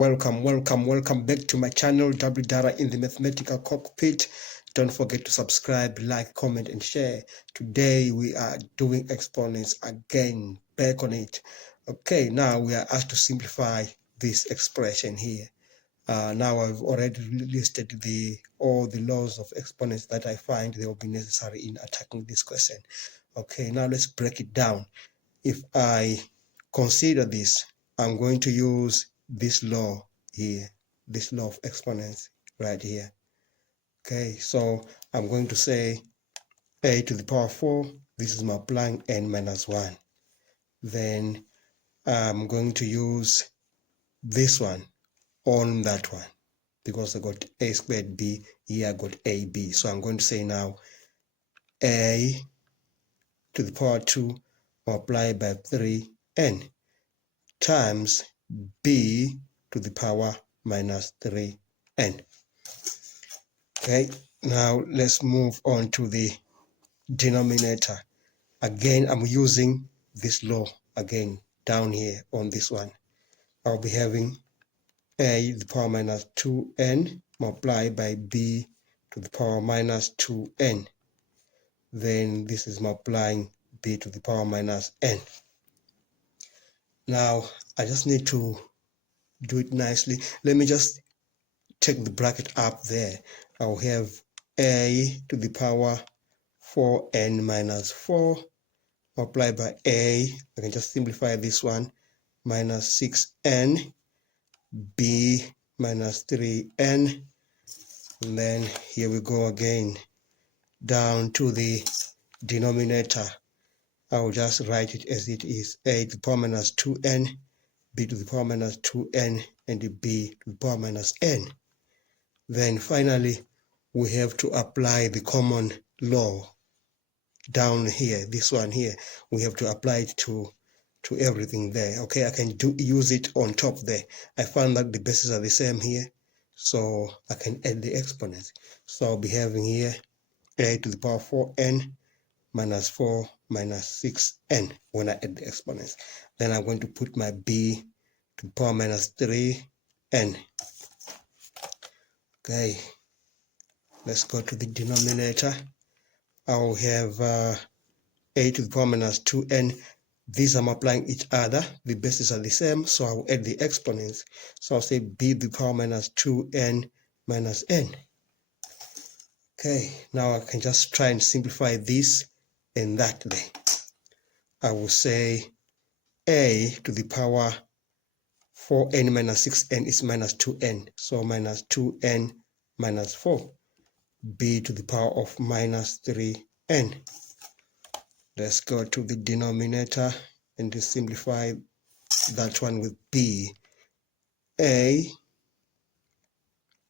Welcome back to my channel, W Dara in the Mathematical Cockpit. Don't forget to subscribe, like, comment, and share. Today we are doing exponents again, back on it. Okay, now we are asked to simplify this expression here. Now I've already listed all the laws of exponents that I find they will be necessary in attacking this question. Okay, now let's break it down. If I consider this, I'm going to use this law here, this law of exponents right here. Okay, so I'm going to say a to the power 4, this is multiplying n minus 1. Then I'm going to use this one on that one because I got a squared b, here I got ab. So I'm going to say now a to the power 2 multiplied by 3n times b to the power minus 3n. Okay, now let's move on to the denominator. Again, I'm using this law again down here on this one. I'll be having a to the power minus 2n multiplied by b to the power minus 2n. Then this is multiplying b to the power minus n. Now I just need to do it nicely. Let me just take the bracket up there. I'll have a to the power 4n minus 4 multiplied by a. I can just simplify this one, minus 6n, b minus 3n. And then here we go again, down to the denominator. I will just write it as it is, a to the power minus 2n, b to the power minus 2n, and b to the power minus n. Then finally, we have to apply the common law down here, this one here. We have to apply it to everything there. Okay, I can use it on top there. I found that the bases are the same here, so I can add the exponents. So I'll be having here a to the power 4n minus 4 minus 6n when I add the exponents. Then I'm going to put my b to the power minus 3n. Okay, let's go to the denominator. I'll have a to the power minus 2n. These are multiplying each other. The bases are the same, so I will add the exponents. So I'll say b to the power minus 2n minus n. Okay, now I can just try and simplify this and that there. I will say a to the power 4n minus 6n is minus 2n. So minus 2n minus 4. B to the power of minus 3n. Let's go to the denominator and to simplify that one with b. A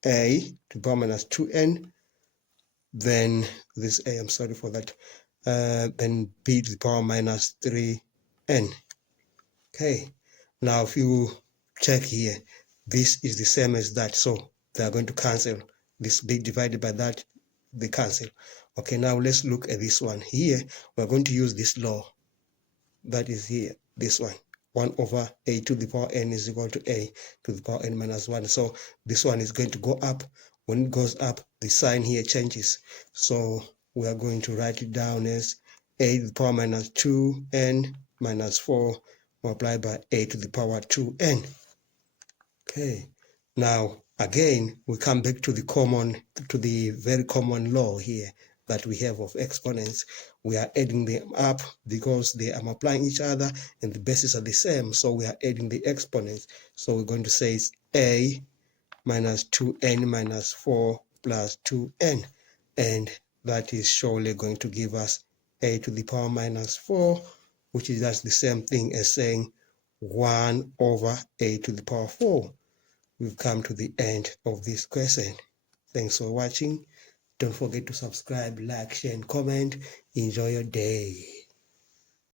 to the power minus 2n. Then this a, I'm sorry for that. Then b to the power minus 3n. Okay, now if you check here, this is the same as that, so they are going to cancel. This b divided by that, they cancel. Okay, now let's look at this one. Here, we're going to use this law. That is here, this one. 1 over a to the power n is equal to a to the power n minus 1. So this one is going to go up. When it goes up, the sign here changes. So we are going to write it down as a to the power minus 2n minus 4 multiplied by a to the power 2n. Okay, now again we come back to the very common law here that we have of exponents. We are adding them up because they are multiplying each other and the bases are the same, so we are adding the exponents. So we're going to say it's a minus 2n minus 4 plus 2n, and that is surely going to give us a to the power minus 4, which is just the same thing as saying 1 over a to the power 4. We've come to the end of this question. Thanks for watching. Don't forget to subscribe, like, share, and comment. Enjoy your day.